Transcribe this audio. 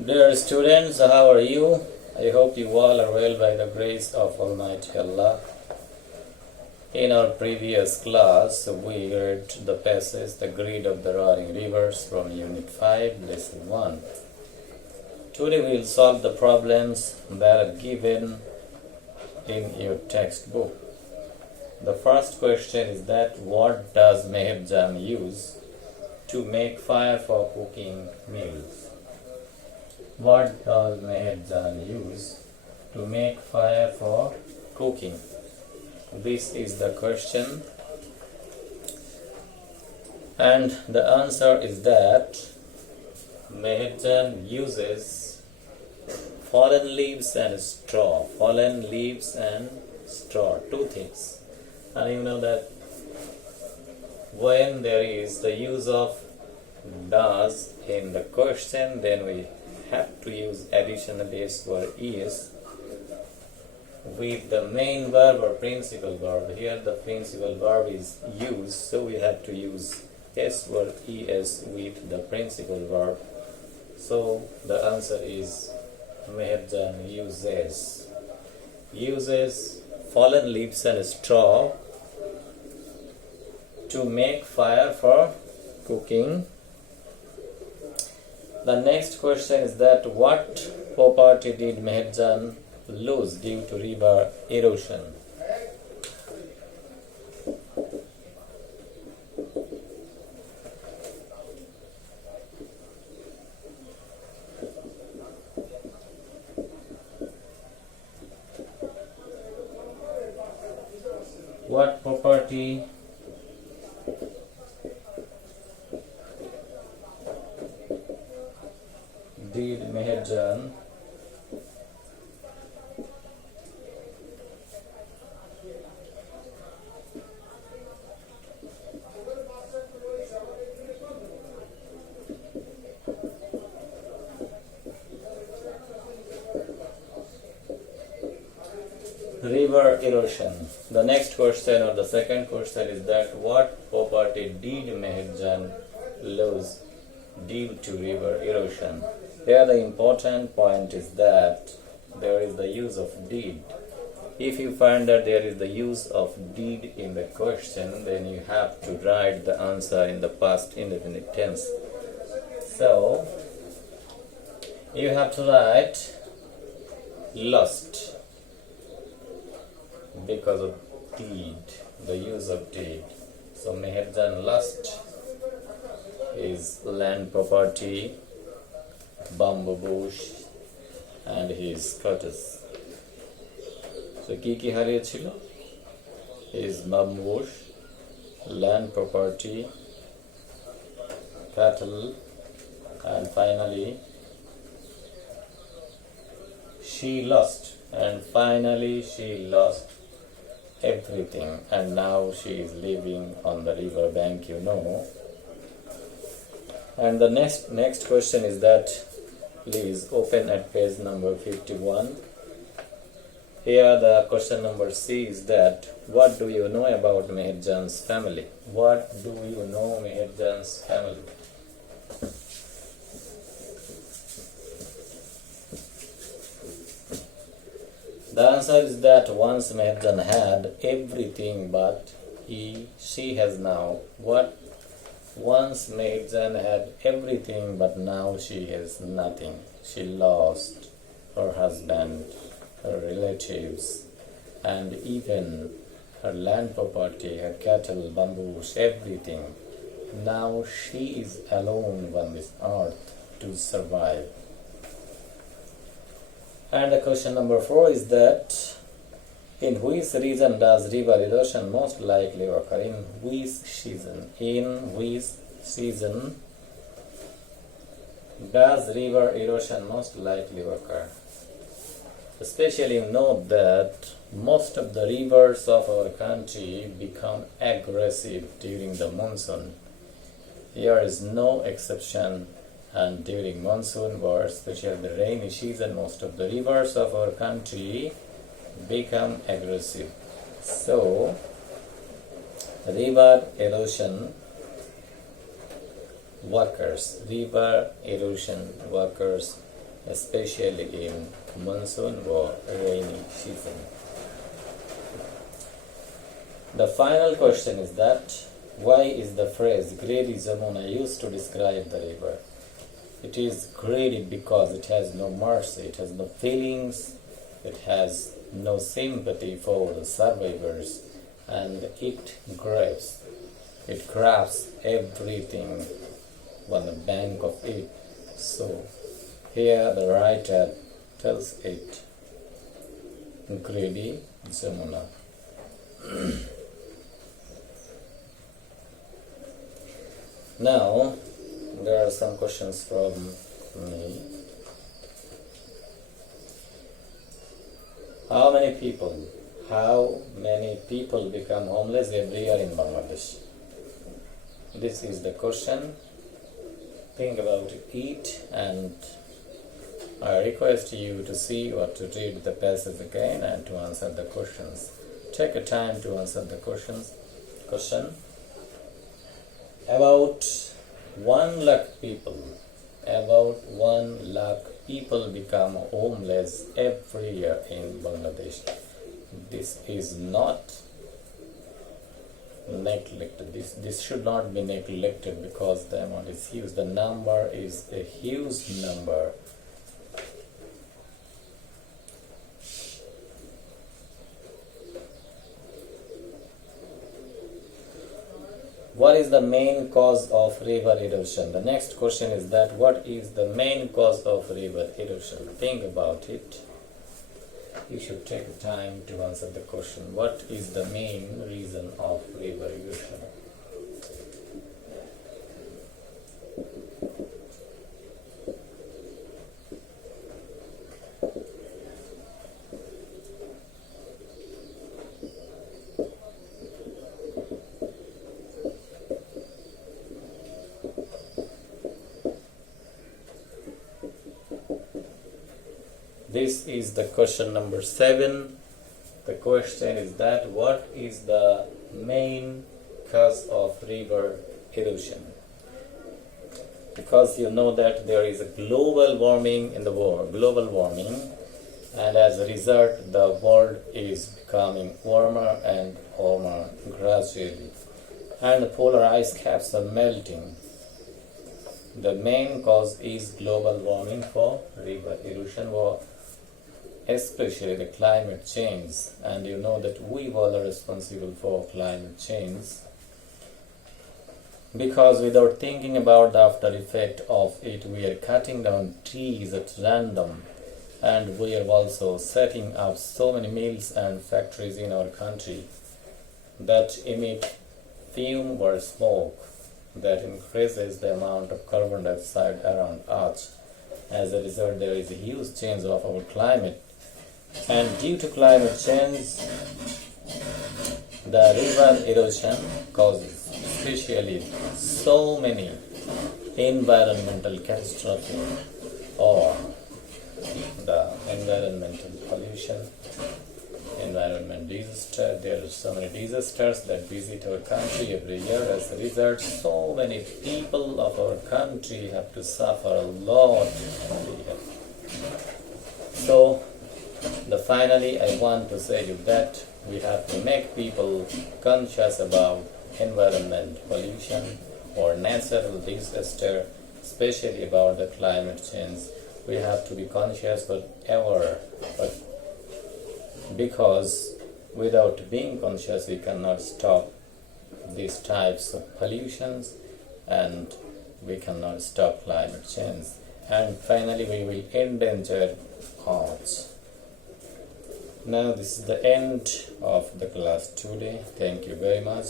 Dear students, how are you? I hope you all are well by the grace of Almighty Allah. In our previous class, we read the passage, The Greed of the Roaring Rivers from Unit 5, Lesson 1. Today we will solve the problems that are given in your textbook. The first question is that what does Meherjan use to make fire for cooking meals? What does Meherjan use to make fire for cooking? This is the question, and the answer is that Meherjan uses fallen leaves and straw. Fallen leaves and straw, two things. And you know that when there is the use of does in the question, then we have to use additional s word is with the main verb or principal verb. Here the principal verb is used, so we have to use s word es with the principal verb. So the answer is Meherjan uses fallen leaves and straw to make fire for cooking. The next question is that what property did Meherjan lose due to river erosion? What property did Meherjan river erosion? The next question or the second question is that what property did Meherjan lose due to river erosion? Here the important point is that there is the use of did. If you find that there is the use of did in the question, then you have to write the answer in the past indefinite tense. So you have to write lost because of did, the use of did. So Meherjan lost his land property, bamboo bush, and his cottage. So কি কি হারিয়েছিল? His bamboo bush, land property, cattle, and finally she lost everything, and now she is living on the river bank, you know. And the next question is that, please open at page number 51. Here the question number C is that what do you know about Meherjan's family? What do you know Meherjan's family? The answer is that once Meherjan had everything, but she has now what? Once Meherjan had everything, but now she has nothing. She lost her husband, her relatives, and even her land property, her cattle, bamboos, everything. Now she is alone on this earth to survive. And the question number 4 is that in which region does river erosion most likely occur? In which season? In which season does river erosion most likely occur? Especially note that most of the rivers of our country become aggressive during the monsoon. Here is no exception, and during monsoon or especially the rainy season, most of the rivers of our country become aggressive. So river erosion workers especially in monsoon or rainy season. The final question is that why is the phrase greedy Jamuna used to describe the river? It is greedy because it has no mercy, it has no feelings, it has no sympathy for the survivors, and it grabs everything on the bank of it. So here the writer tells it greedy Jamuna. Now there are some questions from me. How many people become homeless every year in Bangladesh? This is the question. Think about it, and I request you to see or to read the passage again and to answer the questions. Take a time to answer the question. About 1 lakh people become homeless every year in Bangladesh. This is not neglected. This should not be neglected because the amount is huge. The number is a huge number. What is the main cause of river erosion? The next question is that what is the main cause of river erosion? Think about it. You should take time to answer the question. What is the main reason of river erosion? This is the question number 7. The question is that what is the main cause of river erosion? Because you know that there is a global warming in the world, and as a result the world is becoming warmer and warmer gradually, and the polar ice caps are melting. The main cause is global warming for river erosion, or especially the climate change, and you know that we all are responsible for climate change, because without thinking about the after effect of it, we are cutting down trees at random, and we are also setting up so many mills and factories in our country that emit fume or smoke that increases the amount of carbon dioxide around Earth. As a result, there is a huge change of our climate. And due to climate change, the river erosion causes especially so many environmental catastrophes, or the environmental pollution, environment disaster. There are so many disasters that visit our country every year. As a result, so many people of our country have to suffer a lot every year. So finally, I want to say you that we have to make people conscious about environment pollution or natural disaster, especially about the climate change. We have to be conscious forever, because without being conscious we cannot stop these types of pollutions, and we cannot stop climate change, and finally we will endanger Earth. Now this is the end of the class today. Thank you very much.